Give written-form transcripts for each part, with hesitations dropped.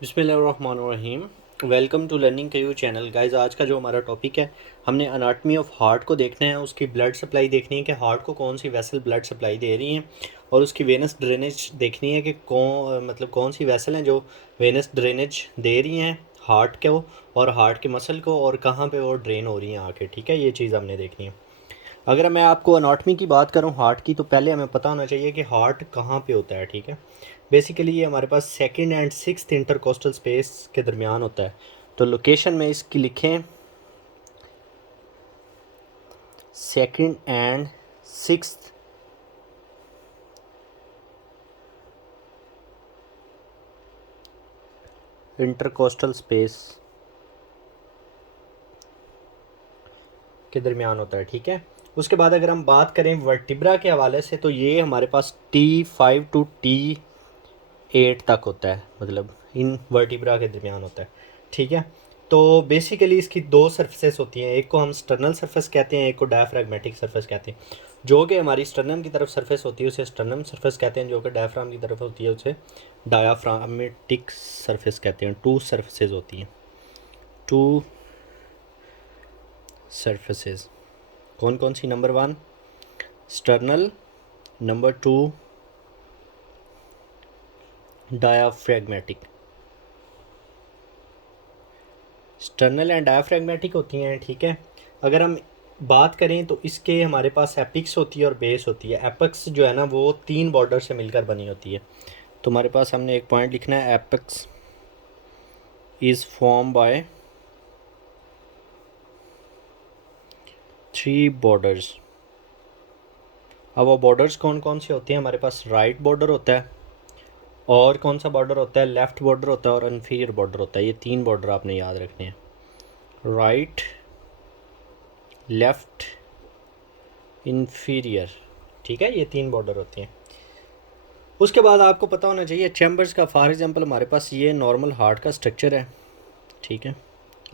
बिस्मिल्लाहिर्रहमानिर्रहीम। Welcome to learning Q channel. Guys, आज का जो हमारा टॉपिक है, हमने अनाटमी ऑफ हार्ट को देखना है। उसकी ब्लड सप्लाई देखनी है कि हार्ट को कौन सी वेसल ब्लड सप्लाई दे रही हैं, और उसकी वेनस ड्रेनेज देखनी है कि कौन सी वेसल हैं जो वेनस ड्रेनेज दे रही हैं हार्ट को और हार्ट के मसल को, और कहाँ पे वो ड्रेन हो रही हैं आके। ठीक है, ये चीज़ हमने देखनी है। अगर मैं आपको अनाटमी की बात करूँ हार्ट की, तो पहले हमें पता होना चाहिए कि हार्ट कहाँ पे होता है। ठीक है, बेसिकली ये हमारे पास second and sixth intercostal space के दरमियान होता है। तो लोकेशन में इसकी लिखें second and sixth intercostal space के दरमियान होता है। ठीक है, उसके बाद अगर हम बात करें वर्टिब्रा के हवाले से, तो ये हमारे पास T5 टू T8 तक होता है, मतलब इन वर्टिब्रा के दरमियान होता है। ठीक है, तो बेसिकली इसकी दो सरफेसेस होती हैं, एक को हम स्टर्नल सरफेस कहते हैं, एक को डायफ्रैग्मेटिक सरफेस कहते हैं। जो कि हमारी स्टर्नम की तरफ सरफेस होती है उसे स्टर्नम सरफेस कहते हैं, जो कि डायफ्राम की तरफ होती है उसे डायाफ्रामेटिक सरफेस कहते हैं। टू सरफेसेस होती हैं, टू सरफेसेस। कौन कौन सी? Number 1 sternal, number 2 diaphragmatic. Sternal and diaphragmatic होती हैं। ठीक है, अगर हम बात करें तो इसके हमारे पास एपिक्स होती है और बेस होती है। एपिक्स जो है ना, वो 3 बॉर्डर से मिलकर बनी होती है। तो हमारे पास हमने एक पॉइंट लिखना है, apex is form by 3 borders. अब वो बॉर्डर्स कौन कौन से होते हैं? हमारे पास राइट बॉर्डर होता है, और कौन सा बॉर्डर होता है? लेफ़्ट बॉर्डर होता है, और इन्फीरियर बॉर्डर होता है। ये 3 बॉर्डर आपने याद रखने हैं, राइट, लेफ़्ट, इन्फीरियर। ठीक है, ये 3 बॉर्डर होते हैं। उसके बाद आपको पता होना चाहिए चैम्बर्स का। फॉर एग्जांपल हमारे पास ये नॉर्मल हार्ट का स्ट्रक्चर है। ठीक है,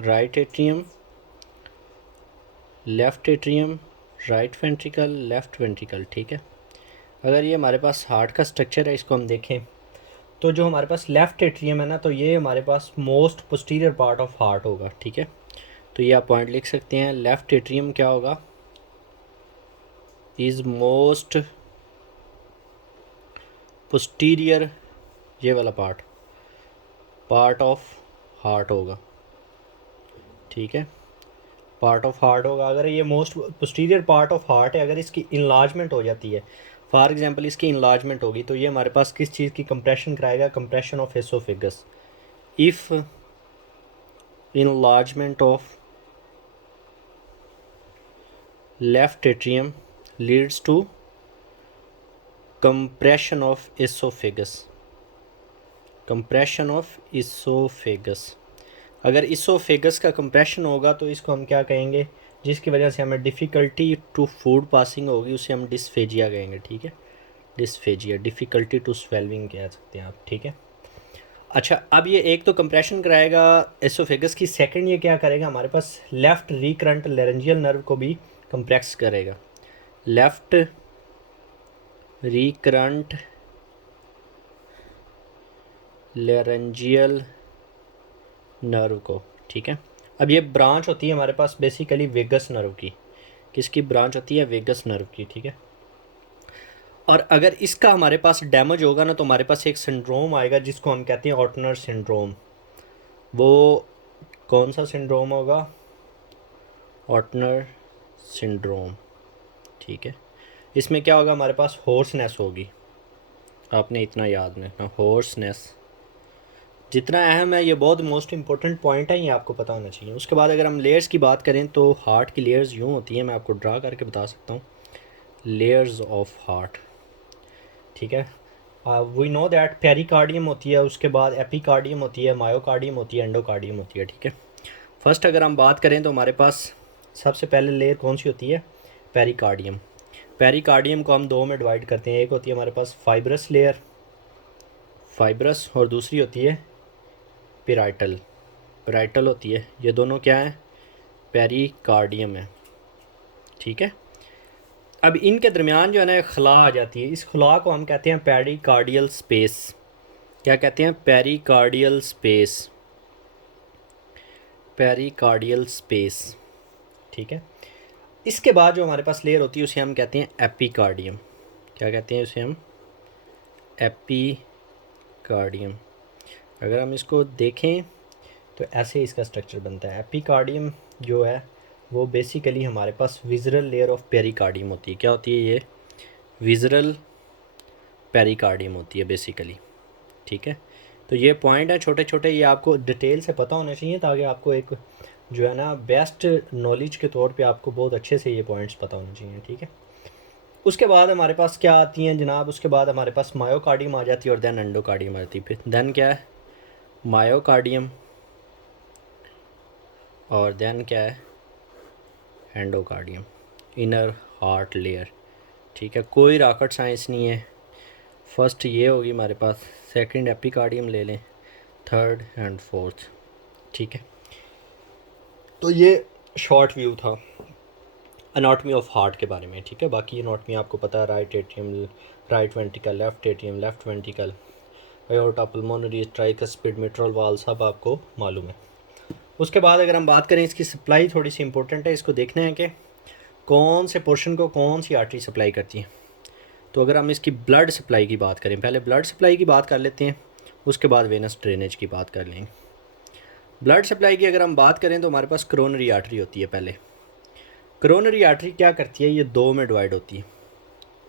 right atrium, left atrium, right ventricle, left ventricle. ठीक है, अगर ये हमारे पास हार्ट का स्ट्रक्चर है, इसको हम देखें तो जो हमारे पास लेफ़्ट एट्रियम है ना, तो ये हमारे पास most posterior part of heart होगा। ठीक है, तो ये आप पॉइंट लिख सकते हैं, लेफ़्ट एट्रियम क्या होगा? इज़ मोस्ट पोस्टीरियर, ये वाला पार्ट ऑफ हार्ट होगा। ठीक है, पार्ट ऑफ हार्ट होगा। अगर ये most posterior part of heart है, अगर इसकी इनलार्जमेंट हो जाती है, फॉर एग्जांपल इसकी इनलार्जमेंट होगी, तो ये हमारे पास किस चीज़ की कंप्रेशन कराएगा? Compression of oesophagus. If enlargement of left atrium leads to compression of oesophagus, compression of oesophagus. अगर इसोफेगस का कंप्रेशन होगा तो इसको हम क्या कहेंगे? जिसकी वजह से हमें डिफ़िकल्टी टू फूड पासिंग होगी, उसे हम डिस्फेजिया कहेंगे। ठीक है, डिस्फेजिया, डिफ़िकल्टी टू स्वेलविंग कह सकते हैं आप। ठीक है, अच्छा, अब ये एक तो कंप्रेशन कराएगा एसोफेगस की, सेकंड ये क्या करेगा? हमारे पास लेफ़्ट रिकरंट लेरेंजियल नर्व को भी कंप्रेस करेगा। लेफ़्ट रिकरंट लेरेंजियल नर्व को। ठीक है, अब ये ब्रांच होती है हमारे पास बेसिकली वेगस नर्व की। किसकी ब्रांच होती है? वेगस नर्व की। ठीक है, और अगर इसका हमारे पास डैमेज होगा ना, तो हमारे पास एक सिंड्रोम आएगा जिसको हम कहते हैं ऑटनर सिंड्रोम। वो कौन सा सिंड्रोम होगा? ऑटनर सिंड्रोम। ठीक है, इसमें क्या होगा? हमारे पास हॉर्सनेस होगी। आपने इतना याद रखना, हॉर्सनेस जितना अहम है, ये बहुत मोस्ट इंपॉर्टेंट पॉइंट है, ये आपको पता होना चाहिए। उसके बाद अगर हम लेयर्स की बात करें, तो हार्ट की लेयर्स यूँ होती हैं, मैं आपको ड्रा करके बता सकता हूँ। Layers of heart. ठीक है, वी नो दैट पेरिकार्डियम होती है, उसके बाद एपिकार्डियम होती है, मायोकार्डियम होती है, एंडोकार्डियम होती है। ठीक है, फर्स्ट अगर हम बात करें तो हमारे पास सबसे पहले लेयर कौन सी होती है? पेरिकार्डियम। पेरिकार्डियम को हम दो में डिवाइड करते हैं, एक होती है हमारे पास फाइब्रस लेयर, फाइब्रस, और दूसरी होती है पेराइटल, पेराइटल होती है। ये दोनों क्या है? पेरिकार्डियम है। ठीक है, अब इनके दरमियान जो है ना खला आ जाती है, इस खला को हम कहते हैं पेरिकार्डियल स्पेस। क्या कहते हैं, पेरिकार्डियल स्पेस, पेरिकार्डियल स्पेस, ठीक है। इसके बाद जो हमारे पास लेयर होती है उसे हम कहते हैं एपिकार्डियम। क्या कहते हैं उसे हम, एपिकार्डियम। अगर हम इसको देखें तो ऐसे इसका स्ट्रक्चर बनता है। एपिकार्डियम जो है वो बेसिकली हमारे पास विज़रल लेयर ऑफ पेरिकार्डियम होती है। क्या होती है ये, विज़रल पेरिकार्डियम होती है बेसिकली, ठीक है। तो ये पॉइंट है छोटे छोटे, ये आपको डिटेल से पता होने चाहिए ताकि आपको एक जो है ना बेस्ट नॉलेज के तौर पे आपको बहुत अच्छे से ये पॉइंट्स पता होने चाहिए, ठीक है। उसके बाद हमारे पास क्या आती हैं जनाब, उसके बाद हमारे पास मायोकार्डियम आ जाती है और देन एंडोकार्डियम आ जाती है। फिर देन क्या है, मायोकार्डियम, और देन क्या है, एंडोकार्डियम, इनर हार्ट लेयर, ठीक है। कोई रॉकेट साइंस नहीं है। फर्स्ट ये होगी हमारे पास, सेकंड एपिकार्डियम ले लें, थर्ड एंड फोर्थ, ठीक है। तो ये शॉर्ट व्यू था अनाटमी ऑफ हार्ट के बारे में, ठीक है। बाकी अनाटमी आपको पता है, right atrium, right ventricle, left atrium, left ventricle, aorta, pulmonary, tricuspid, mitral वाल, सब आपको मालूम है। उसके बाद अगर हम बात करें इसकी सप्लाई, थोड़ी सी इंपॉर्टेंट है, इसको देखना है कि कौन से पोर्शन को कौन सी आर्टरी सप्लाई करती है। तो अगर हम इसकी ब्लड सप्लाई की बात करें, पहले ब्लड सप्लाई की बात कर लेते हैं, उसके बाद वेनस ड्रेनेज की बात कर लेंगे। ब्लड सप्लाई की अगर हम बात करें तो हमारे पास करोनरी आर्टरी होती है। पहले करोनरी आर्टरी क्या करती है, ये दो में डिवाइड होती है।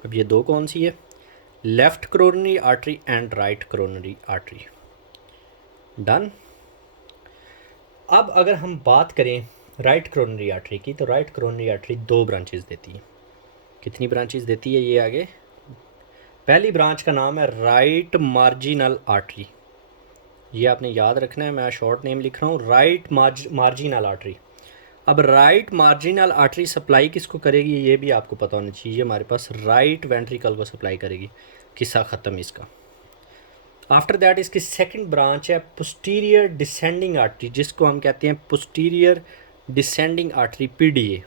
अब ये दो कौन सी है, left coronary artery and right coronary artery. Done. अब अगर हम बात करें राइट करोनरी आर्टरी की, तो राइट करोनरी आर्टरी दो ब्रांचेस देती है। कितनी ब्रांचेस देती है ये आगे, पहली ब्रांच का नाम है राइट मार्जिनल आर्टरी। ये आपने याद रखना है, मैं शॉर्ट नेम लिख रहा हूँ, राइट मार्जिनल आर्टरी। अब राइट मार्जिनल आर्टरी सप्लाई किसको करेगी ये भी आपको पता होना चाहिए, हमारे पास राइट वेंट्रिकल को सप्लाई करेगी। किस्सा ख़त्म इसका। आफ्टर दैट इसकी सेकंड ब्रांच है पोस्टीरियर डिसेंडिंग आर्टरी, जिसको हम कहते हैं posterior descending artery, PDA.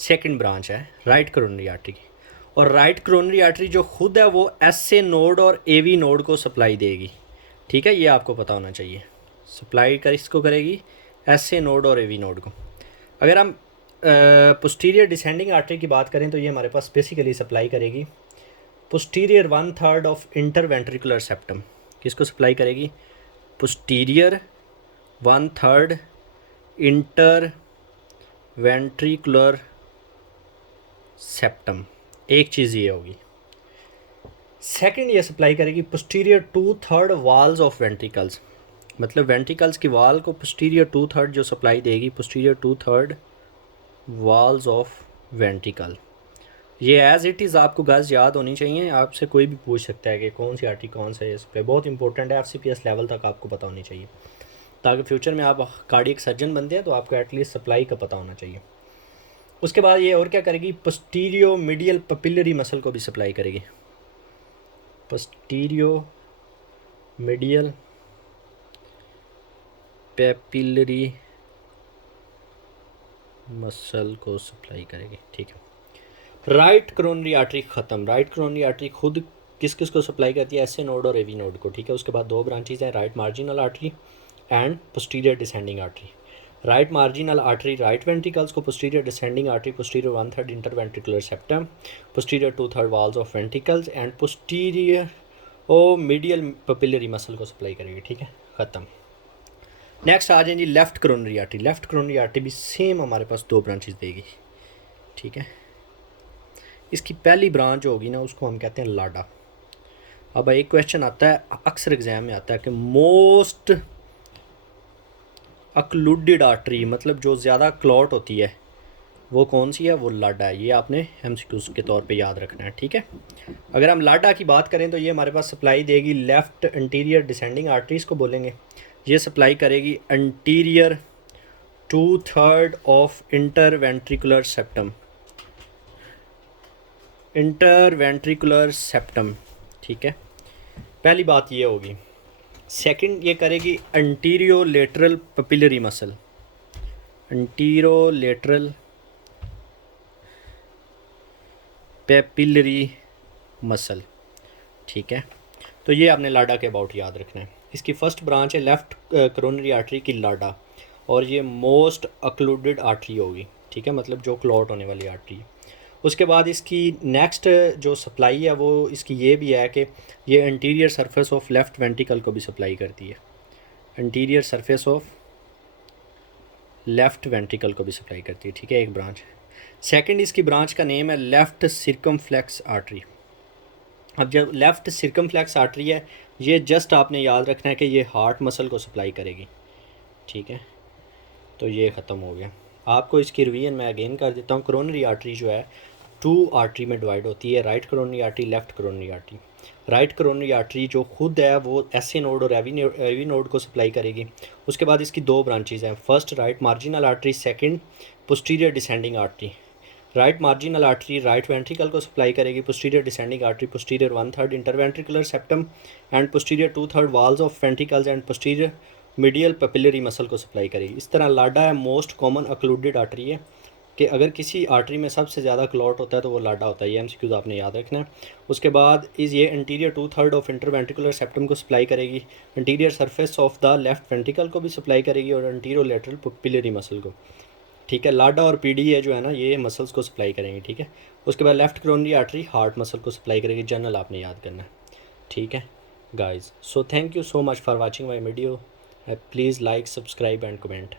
Second branch है राइट करोनरी आर्टरी की। और राइट करोनरी आर्टरी जो खुद है वो एसए नोड और एवी नोड को सप्लाई देगी, ठीक है। ये आपको पता होना चाहिए, सप्लाई कर इसको करेगी एसए नोड और एवी नोड को। अगर हम पोस्टीरियर डिसेंडिंग आर्टरी की बात करें तो ये हमारे पास बेसिकली सप्लाई करेगी पोस्टीरियर 1/3 ऑफ इंटरवेंट्रिकुलर सेप्टम। किसको सप्लाई करेगी, पोस्टीरियर 1/3 इंटर वेंट्रिकुलर सेप्टम। एक चीज़ ये होगी। सेकंड ये सप्लाई करेगी पोस्टीरियर 2/3 वॉल्स ऑफ वेंट्रिकल्स, मतलब वेंट्रिकल्स की वॉल को पोस्टीरियर 2/3 जो सप्लाई देगी, पोस्टीरियर 2/3 वॉल्स ऑफ वेंट्रिकल। ये एज इट इज़ आपको गाइस याद होनी चाहिए, आपसे कोई भी पूछ सकता है कि कौन सी आर्टरी कौन सा है, इस पर बहुत इंपॉर्टेंट है, एफसीपीएस लेवल तक आपको पता होनी चाहिए, ताकि फ्यूचर में आप कार्डियक सर्जन बनते हैं तो आपको एटलीस्ट सप्लाई का पता होना चाहिए। उसके बाद ये और क्या करेगी, पोस्टीरियो मीडियल पपिलरी मसल को भी सप्लाई करेगी। पोस्टीरियो मीडियल पेपिलरी मसल को सप्लाई करेगी, ठीक है। राइट करोनरी आर्टरी ख़त्म। राइट करोनरी आर्टरी खुद किस किस को सप्लाई करती है, एसए नोड और एवी नोड को, ठीक है। उसके बाद दो ब्रांचेज हैं, right marginal artery and posterior descending artery. Right marginal artery right ventricles को, posterior descending artery posterior 1/3 interventricular septum, posterior 2/3 walls of ventricles and postero medial papillary muscle को supply करेगी, ठीक है। ख़त्म। नेक्स्ट आ जाएंगी left coronary artery. Left coronary artery भी same हमारे पास दो ब्रांचेस देगी, ठीक है। इसकी पहली ब्रांच होगी ना, उसको हम कहते हैं लाडा। अब एक क्वेश्चन आता है अक्सर एग्जाम में आता है कि मोस्ट अक्लूडेड आर्टरी, मतलब जो ज़्यादा क्लॉट होती है वो कौन सी है, वो लाडा है। ये आपने एमसीक्यूज के तौर पे याद रखना है, ठीक है। अगर हम लाडा की बात करें तो ये हमारे पास सप्लाई देगी लेफ़्ट एंटीरियर डिसेंडिंग आर्टरीज़ को बोलेंगे। ये सप्लाई करेगी anterior 2/3 of interventricular septum, interventricular septum, ठीक है। पहली बात ये होगी। सेकंड ये करेगी antero lateral papillary muscle, antero lateral papillary muscle, ठीक है। तो ये आपने लाडा के अबाउट याद रखना है। इसकी फ़र्स्ट ब्रांच है लेफ़्ट करोनरी आर्टरी की लाडा, और ये मोस्ट अक्लूडेड आर्टरी होगी, ठीक है, मतलब जो क्लॉट होने वाली आर्टरी है। उसके बाद इसकी नेक्स्ट जो सप्लाई है वो इसकी ये भी है कि ये interior surface of left ventricle को भी सप्लाई करती है, interior surface of left ventricle को भी सप्लाई करती है, ठीक है, एक ब्रांच। सेकंड इसकी ब्रांच का नेम है लेफ़्ट सिरकमफ्लेक्स आर्टरी। अब जब लेफ़्ट सिरकमफ्लेक्स आर्टरी है, ये जस्ट आपने याद रखना है कि ये हार्ट मसल को सप्लाई करेगी, ठीक है। तो ये ख़त्म हो गया। आपको इसकी रिवीजन मैं अगेन कर देता हूँ। करोनरी आर्टरी जो है टू आर्टरी में डिवाइड होती है, right coronary artery, left coronary artery. Right coronary artery जो खुद है वो एस ए नोड और एवी नोड को सप्लाई करेगी। उसके बाद इसकी दो ब्रांचेज़ हैं, first right marginal artery, second posterior descending artery. Right marginal artery right ventricle को सप्लाई करेगी, posterior descending artery posterior 1/3 interventricular septum and posterior 2/3 walls of ventricles and posterior medial papillary muscle को supply करेगी। इस तरह लाडा है most common अक्लूडेड artery है कि अगर किसी आर्टरी में सबसे ज़्यादा क्लॉट होता है तो वो लाडा होता है। ये एमसीक्यूज आपने याद रखना है। उसके बाद इस ये इंटीरियर 2/3 ऑफ इंटरवेंट्रिकुलर सेप्टम को सप्लाई करेगी, interior surface of the left ventricle को भी सप्लाई करेगी और इंटीरियर लेटरल पेपिलरी मसल को, ठीक है। लाडा और पीडी है जो है ना, ये मसल्स को सप्लाई करेंगे, ठीक है। उसके बाद left coronary artery heart muscle को सप्लाई करेगी। जनरल आपने याद करना है, ठीक है guys. So thank you so much for watching my video. Please like, subscribe and comment.